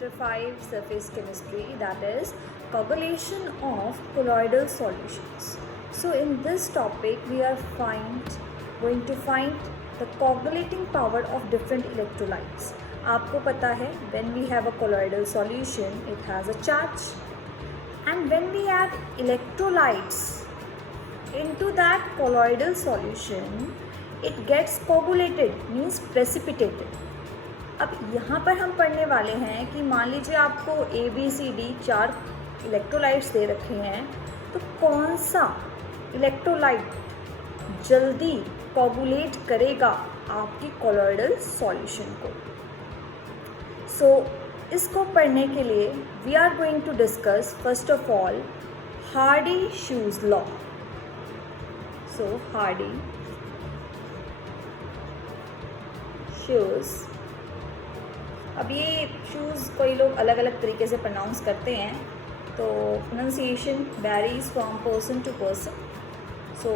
Chapter 5 Surface Chemistry, that is coagulation of colloidal solutions. So in this topic we are going to find the coagulating power of different electrolytes. आपको पता है when we have a colloidal solution it has a charge, and when we add electrolytes into that colloidal solution it gets coagulated, means precipitated. अब यहाँ पर हम पढ़ने वाले हैं कि मान लीजिए आपको ABCD 4 इलेक्ट्रोलाइट्स दे रखे हैं, तो कौन सा इलेक्ट्रोलाइट जल्दी कोगुलेट करेगा आपकी कोलॉइडल सॉल्यूशन को. सो इसको पढ़ने के लिए we are going to discuss first of all Hardy Schulze law. So Hardy Schulze, अब ये शूज़ कोई लोग अलग अलग तरीके से प्रोनाउंस करते हैं, तो pronunciation varies from person to person. So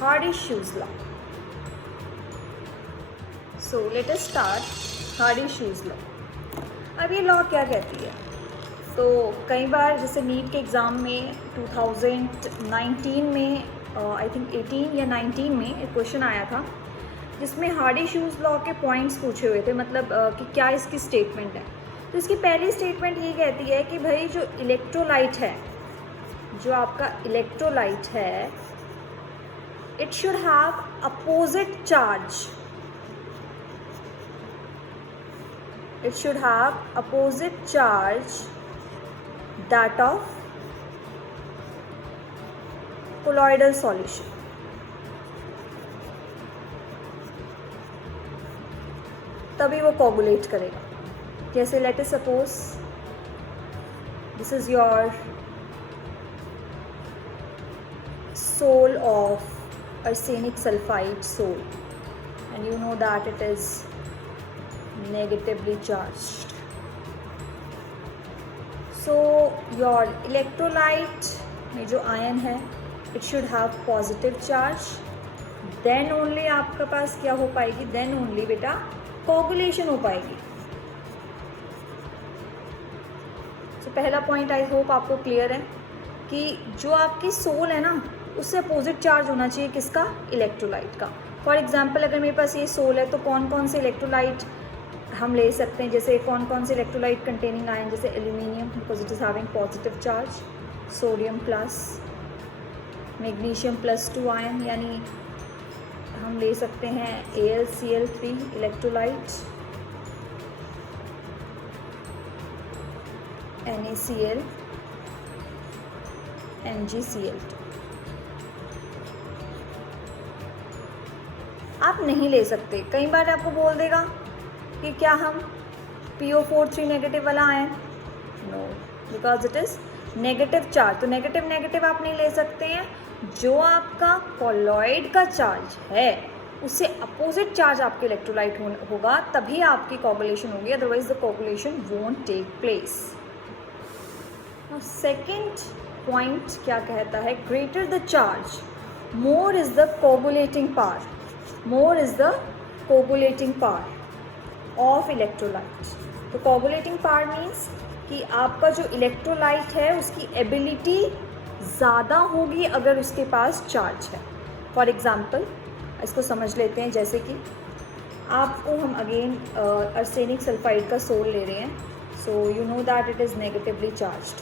Hardy Schulze law. So let us start Hardy Schulze law. अब ये लॉ क्या कहती है? तो कई बार जैसे नीट के एग्ज़ाम में 2019 में आई थिंक 18 या 19 में एक क्वेश्चन आया था जिसमें हार्डी-शूज़ लॉ के पॉइंट्स पूछे हुए थे, मतलब कि क्या इसकी स्टेटमेंट है. तो इसकी पहली स्टेटमेंट ये कहती है कि भाई जो इलेक्ट्रोलाइट है, जो आपका इलेक्ट्रोलाइट है, it should have opposite charge. It should have opposite charge that of colloidal solution. तभी वो कोगुलेट करेगा. जैसे let us suppose this is your sol of arsenic sulfide soul and you know that it is negatively charged. So your electrolyte में जो ion है it should have positive charge, then only आपके पास क्या हो पाएगी, then only बेटा coagulation हो पाएगी. तो पहला पॉइंट आई होप आपको क्लियर है कि जो आपकी सोल है ना उससे अपोजिट चार्ज होना चाहिए किसका, इलेक्ट्रोलाइट का. फॉर एग्जांपल अगर मेरे पास ये सोल है तो कौन कौन से इलेक्ट्रोलाइट हम ले सकते हैं, जैसे कौन कौन से इलेक्ट्रोलाइट कंटेनिंग आयन, जैसे aluminium because it is having positive charge, sodium plus, magnesium +2 ion, यानी हम ले सकते हैं AlCl3 इलेक्ट्रोलाइट, NaCl, MgCl2. आप नहीं ले सकते. कई बार आपको बोल देगा कि क्या हम PO4 नेगेटिव वाला ion, no, because it is negative charge. तो नेगेटिव नेगेटिव आप नहीं ले सकते हैं. जो आपका कोलॉइड का चार्ज है उससे अपोजिट चार्ज आपके इलेक्ट्रोलाइट होगा, तभी आपकी कोगुलेशन होगी, otherwise the coagulation won't take place. Second point क्या कहता है, greater the charge more is the coagulating power. More is the coagulating power of electrolyte. तो कोगुलेटिंग पावर मीन्स कि आपका जो इलेक्ट्रोलाइट है उसकी एबिलिटी ज़्यादा होगी अगर उसके पास चार्ज है. फॉर एग्ज़ाम्पल इसको समझ लेते हैं, जैसे कि आपको हम अगेन आर्सेनिक सल्फाइड का सोल ले रहे हैं. So you know that it is negatively charged.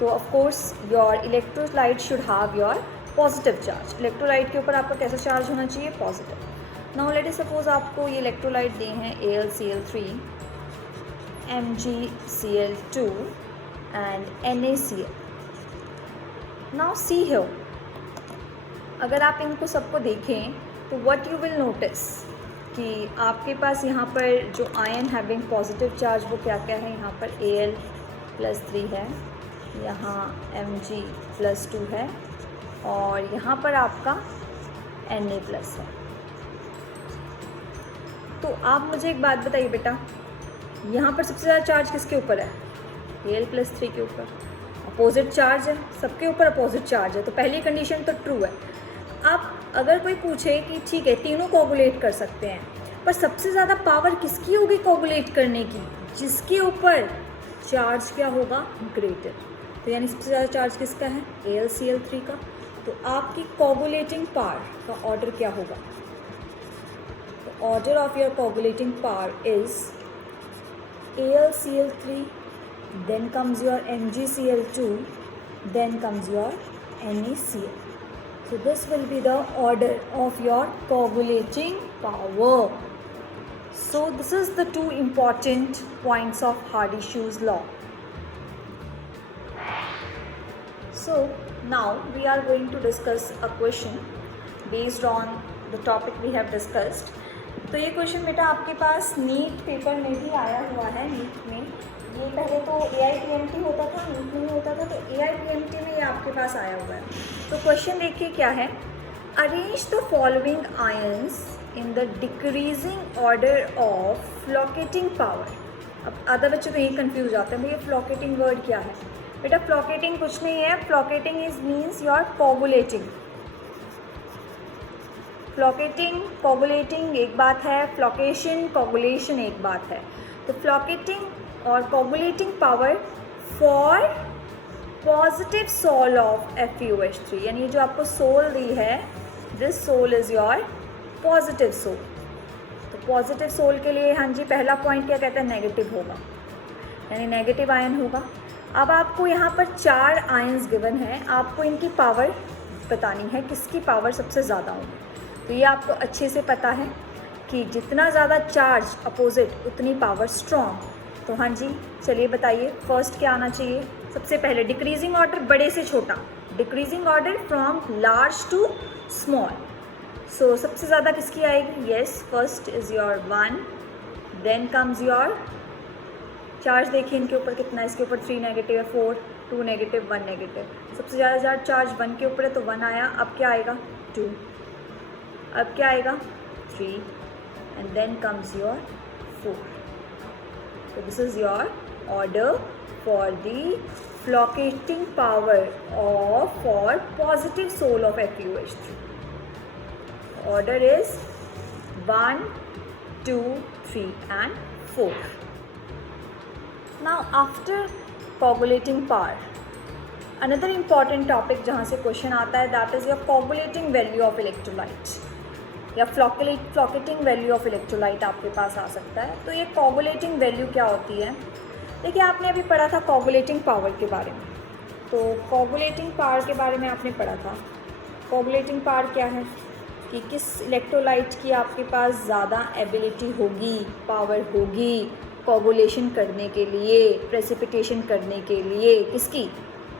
तो of course your electrolyte should have your positive charge. Electrolyte के ऊपर आपका कैसा चार्ज होना चाहिए, positive. Now let us suppose आपको ये इलेक्ट्रोलाइट दिए हैं AlCl3, MgCl2 and NaCl. Now see here, अगर आप इनको सबको देखें तो व्हाट यू विल नोटिस कि आपके पास यहाँ पर जो आयन हैविंग पॉजिटिव चार्ज वो क्या क्या है, यहाँ पर Al+3 है, यहाँ Mg+2 है, और यहाँ पर आपका Na+ है. तो आप मुझे एक बात बताइए बेटा, यहाँ पर सबसे ज़्यादा चार्ज किसके ऊपर है, Al+3 के ऊपर. अपोजिट चार्ज है, सबके ऊपर अपोजिट चार्ज है, तो पहली कंडीशन तो ट्रू है. अब अगर कोई पूछे कि ठीक है तीनों कोगुलेट कर सकते हैं, पर सबसे ज़्यादा पावर किसकी होगी कोगुलेट करने की, जिसके ऊपर चार्ज क्या होगा, ग्रेटर। तो यानी सबसे ज़्यादा चार्ज किसका है, AlCl3 का। तो आपकी कोगुलेटिंग पावर का ऑर्डर क्या होगा, तो order of your coagulating power is AlCl3, then comes your MgCl2, then comes your NaCl. So this will be the order of your coagulating power. So this is the two important points of Hardy-Shoes law. So now we are going to discuss a question based on the topic we have discussed. तो ये question बेटा आपके पास NEET paper में भी आया हुआ है। NEET में ये पहले तो AIPMT होता था, नीट में ही होता था, तो AIPMT में ये आपके पास आया हुआ है। तो क्वेश्चन देखिए क्या है, arrange the following ions in the decreasing order of flocculating power. अब आधा बच्चे तो यही कंफ्यूज जाते हैं, भैया फ्लोकेटिंग वर्ड क्या है। बेटा फ्लोकेटिंग कुछ नहीं है, flocculating is means you are coagulating. Flocculating coagulating एक बात है, फ्लोकेशन कोगुलेशन एक बात है। तो फ्लोकेटिंग और coagulating power for positive sol of FeOH3, यानी जो आपको सोल दी है, this sol is your positive sol. तो पॉजिटिव सोल के लिए हाँ जी पहला पॉइंट क्या कहता है, नेगेटिव होगा, यानी नेगेटिव आयन होगा। अब आपको यहाँ पर 4 आयन्स गिवन है, आपको इनकी पावर बतानी है, किसकी पावर सबसे ज़्यादा होगी। तो ये आपको अच्छे से पता है कि जितना ज़्यादा चार्ज अपोजिट उतनी पावर स्ट्रॉन्ग। तो हाँ जी चलिए बताइए, फर्स्ट क्या आना चाहिए, सबसे पहले डिक्रीजिंग ऑर्डर, बड़े से छोटा, decreasing order from large to small. So सबसे ज़्यादा किसकी आएगी, yes first is your 1, then comes your, charge देखिए इनके ऊपर कितना है, इसके ऊपर 3 नेगेटिव है, 4, 2 नेगेटिव, 1 नेगेटिव। सबसे ज़्यादा चार्ज 1 के ऊपर है तो 1 आया। अब क्या आएगा, 2, अब क्या आएगा 3, एंड देन कम्स योर 4। तो this is your order for the flocculating power of for positive sol of FeOH3। Order is 1, 2, 3 and 4. Now after coagulating power, another important topic जहाँ से क्वेश्चन आता है, that is your coagulating value of electrolyte या फ्लोकेटिंग value of electrolyte आपके पास आ सकता है। तो ये कोगुलेटिंग वैल्यू क्या होती है, देखिए आपने अभी पढ़ा था कोगुलेटिंग पावर के बारे में। तो कोगुलेटिंग पावर के बारे में आपने पढ़ा था, कोगुलेटिंग पावर क्या है कि किस इलेक्ट्रोलाइट की आपके पास ज़्यादा एबिलिटी होगी, पावर होगी कोगुलेशन करने के लिए, प्रेसिपिटेशन करने के लिए, किसकी,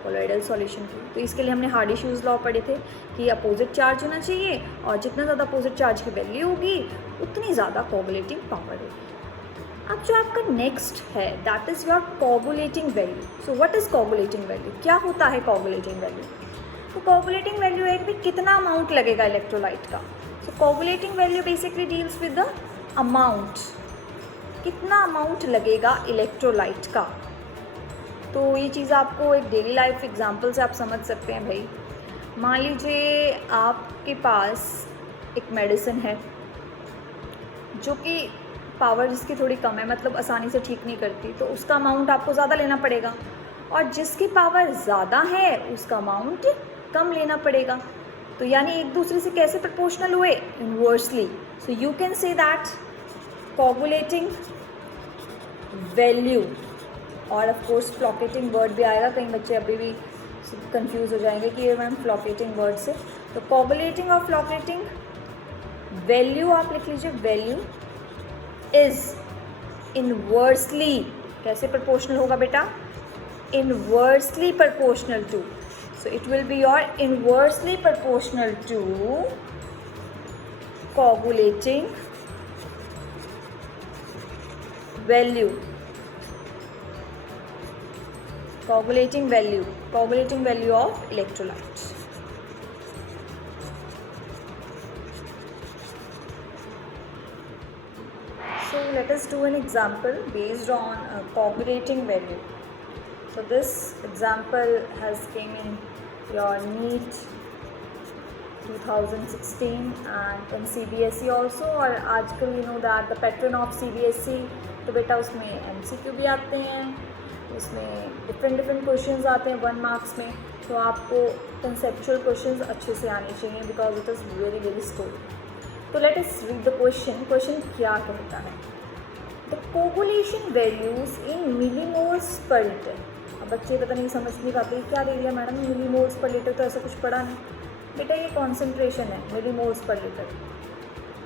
कोलोइडल सॉल्यूशन की। तो इसके लिए हमने हार्डी-शूज लॉ पढ़े थे कि अपोजिट चार्ज होना चाहिए और जितना ज़्यादा अपोजिट चार्ज की वैल्यू होगी उतनी ज़्यादा कोगुलेटिंग पावर होगी। अब जो आपका नेक्स्ट है that is your coagulating value. So what is coagulating value, क्या होता है कोगुलेटिंग वैल्यू। तो कोगुलेटिंग वैल्यू है कि कितना अमाउंट लगेगा इलेक्ट्रोलाइट का। So coagulating value basically deals with the amount, कितना अमाउंट लगेगा इलेक्ट्रोलाइट का। तो ये चीज़ आपको एक डेली लाइफ एग्जांपल से आप समझ सकते हैं। भाई मान लीजिए आपके पास एक मेडिसिन है जो कि पावर जिसकी थोड़ी कम है, मतलब आसानी से ठीक नहीं करती, तो उसका अमाउंट आपको ज़्यादा लेना पड़ेगा, और जिसकी पावर ज़्यादा है उसका अमाउंट कम लेना पड़ेगा। तो यानी एक दूसरे से कैसे प्रोपोर्शनल हुए, inversely. So you can say that coagulating value, और ऑफ कोर्स फ्लोकेटिंग वर्ड भी आएगा, कई बच्चे अभी भी कंफ्यूज हो जाएंगे कि ये मैम फ्लोकेटिंग वर्ड से। तो कोगुलेटिंग और फ्लोकेटिंग वैल्यू आप लिख लीजिए, वैल्यू इज इनवर्सली, कैसे प्रोपोर्शनल होगा बेटा, inversely proportional to. So it will be your inversely proportional to coagulating value, coagulating value of electrolyte. So let us do an example based on coagulating value. So this example has came in your NEET 2016 and in CBSE also, और आजकल you know that the pattern of CBSE, तो बेटा उसमें MCQ भी आते हैं, इसमें different questions आते हैं 1 मार्क्स में, तो आपको कंसेप्चुअल क्वेश्चंस अच्छे से आने चाहिए because it is very story. तो let us read the question. Question क्या कहता है? The coagulation values in millimoles per litre. अब बच्चे पता नहीं समझ नहीं पाते क्या दे दिया मैडम, मिलीमोल्स पर लीटर, तो ऐसा कुछ पढ़ा नहीं बेटा, ये कॉन्सेंट्रेशन है मिलीमोल्स पर लीटर,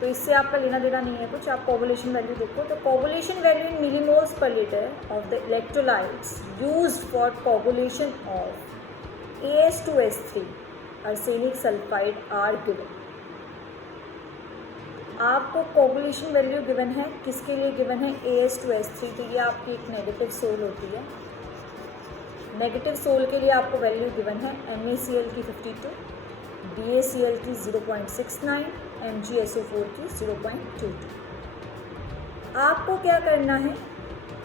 तो इससे आपका लेना देना नहीं है कुछ. आप कोगुलेशन वैल्यू देखो, तो coagulation value in millimoles per litre of the electrolytes used for coagulation of AS2S3 arsenic sulphide are given. आपको कोगुलेशन वैल्यू गिवन है, किसके लिए गिवन है? AS2S3. तो ये आपकी एक नेगेटिव सोल होती है. नेगेटिव सोल के लिए आपको वैल्यू गिवन है MaCl की 52, BaCl की 0.69, MgSO4 की 0.22. आपको क्या करना है?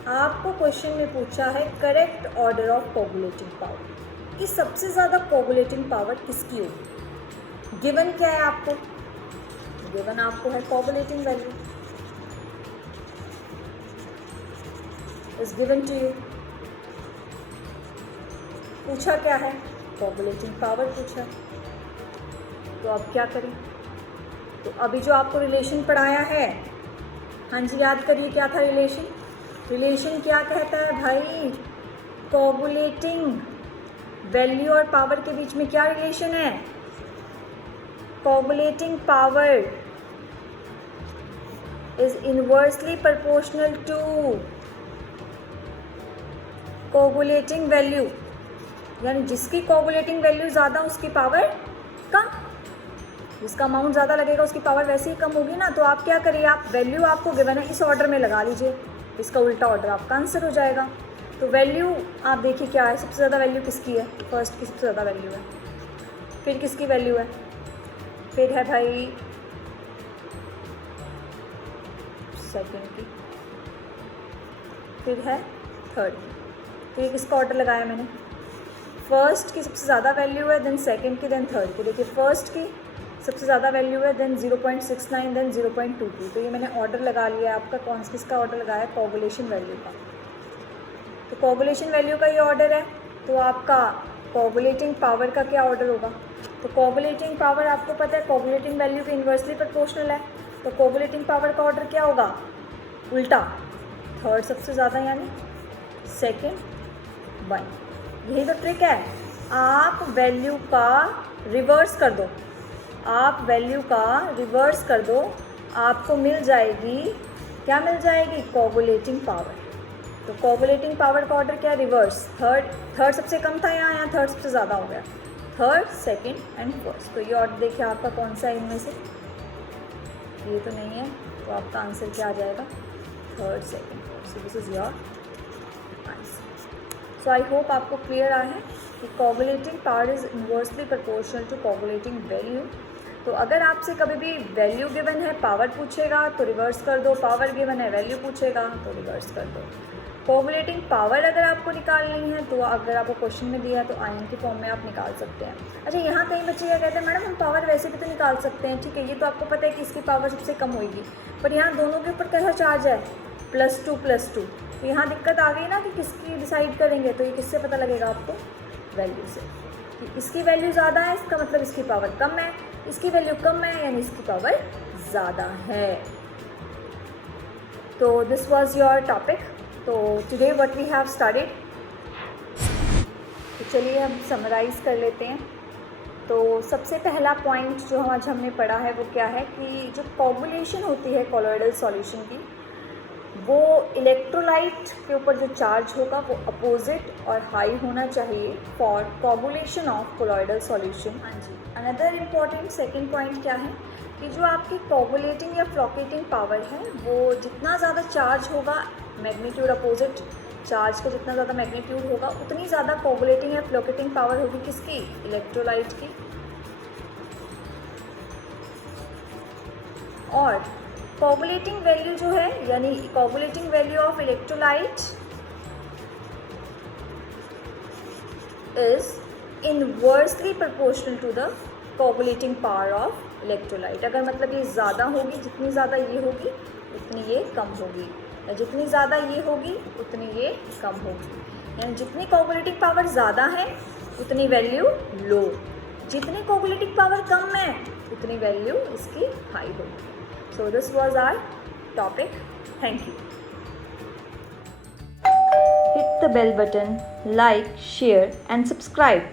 आपको क्वेश्चन में पूछा है correct order of coagulating power, कि सबसे ज़्यादा कोगुलेटिंग पावर किसकी होगी. गिवन क्या है आपको? गिवन आपको है coagulating value is given to you. पूछा क्या है? कोगुलेटिंग पावर पूछा. तो अब क्या करें? तो अभी जो आपको रिलेशन पढ़ाया है, हाँ जी याद करिए क्या था रिलेशन. रिलेशन क्या कहता है भाई? कोगुलेटिंग वैल्यू और पावर के बीच में क्या रिलेशन है? Coagulating power is inversely proportional to coagulating value, यानी जिसकी कोगुलेटिंग वैल्यू ज़्यादा उसकी पावर कम, जिसका अमाउंट ज़्यादा लगेगा उसकी पावर वैसे ही कम होगी ना. तो आप क्या करिए, आप वैल्यू आपको गिवन है इस ऑर्डर में लगा लीजिए, इसका उल्टा ऑर्डर आपका आंसर हो जाएगा. तो वैल्यू आप देखिए क्या है, सबसे ज़्यादा वैल्यू किसकी है? फर्स्ट की सबसे ज़्यादा वैल्यू है, फिर किसकी वैल्यू है? फिर है भाई सेकंड की, फिर है थर्ड की. तो ये किसका ऑर्डर लगाया मैंने? फर्स्ट की सबसे ज़्यादा वैल्यू है, देन सेकंड की, देन थर्ड की. देखिए फर्स्ट की सबसे ज़्यादा वैल्यू है, देन 0.69, देन 0.22. तो ये मैंने ऑर्डर लगा लिया है आपका. कौन किसका ऑर्डर लगाया? कोगुलेशन वैल्यू का. तो कोगुलेशन वैल्यू का ये ऑर्डर है, तो आपका कोगुलेटिंग पावर का क्या ऑर्डर होगा? तो कोगुलेटिंग पावर आपको पता है कोगुलेटिंग वैल्यू के इन्वर्सली प्रोपोर्शनल है, तो कोगुलेटिंग पावर का ऑर्डर क्या होगा? उल्टा, थर्ड सबसे ज़्यादा यानी सेकंड 1. यही तो ट्रिक है. आप वैल्यू का रिवर्स कर दो, आप वैल्यू का रिवर्स कर दो, आपको मिल जाएगी, क्या मिल जाएगी? Coagulating power. तो कोगुलेटिंग पावर का ऑर्डर क्या है? रिवर्स. थर्ड सबसे कम था यहाँ थर्ड सबसे ज़्यादा हो गया. Third, second and first. तो ये ऑर्डर देखिए आपका कौन सा है इनमें से? ये तो नहीं है, तो आपका आंसर क्या आ जाएगा? Third, second, first. So this is your answer. So I hope आपको क्लियर आया है कि coagulating power is inversely proportional to coagulating value. तो अगर आपसे कभी भी वैल्यू गिवन है, पावर पूछेगा तो रिवर्स कर दो, पावर गिवन है, वैल्यू पूछेगा तो रिवर्स कर दो. कोगुलेटिंग पावर अगर आपको निकालनी है तो अगर आपको क्वेश्चन में दिया है तो आयन के फॉर्म में आप निकाल सकते हैं. अच्छा, यहाँ कई बच्चे क्या कहते हैं, मैडम हम पावर वैसे भी तो निकाल सकते हैं. ठीक है, ये तो आपको पता है कि इसकी पावर सबसे कम होगी, पर यहाँ दोनों के ऊपर कैसा चार्ज है? +2. तो यहाँ दिक्कत आ गई ना कि किसकी डिसाइड करेंगे. तो ये किससे पता लगेगा आपको? वैल्यू से. कि इसकी वैल्यू ज़्यादा है, इसका मतलब इसकी पावर कम है, इसकी वैल्यू कम है यानी इसकी पावर ज़्यादा है. तो दिस वाज योर टॉपिक. तो today what we have studied, तो चलिए हम समराइज़ कर लेते हैं. तो सबसे पहला पॉइंट जो आज हमने पढ़ा है वो क्या है कि जो कोगुलेशन होती है कोलॉइडल सॉल्यूशन की, वो इलेक्ट्रोलाइट के ऊपर जो चार्ज होगा वो अपोजिट और हाई होना चाहिए for coagulation of colloidal solution. हाँ जी. अनदर इम्पॉर्टेंट सेकंड पॉइंट क्या है कि जो आपकी कोगुलेटिंग या फ्लोकेटिंग पावर है वो जितना ज़्यादा चार्ज होगा, मैग्नीट्यूड अपोजिट चार्ज का जितना ज़्यादा मैग्नीट्यूड होगा उतनी ज़्यादा कोगुलेटिंग या फ्लोकेटिंग पावर होगी किसकी? इलेक्ट्रोलाइट की. और कोगुलेटिंग वैल्यू जो है यानी coagulating value of electrolyte is inversely proportional to the coagulating power of electrolyte. अगर मतलब ये ज़्यादा होगी, जितनी ज़्यादा ये होगी उतनी ये कम होगी, या जितनी ज़्यादा ये होगी उतनी ये कम होगी. यानी जितनी कोगुलेटिंग पावर ज़्यादा है उतनी वैल्यू लो, जितनी कोगुलेटिंग पावर कम है उतनी वैल्यू इसकी हाई होगी। So this was our topic. Thank you. Hit the bell button, like, share and subscribe.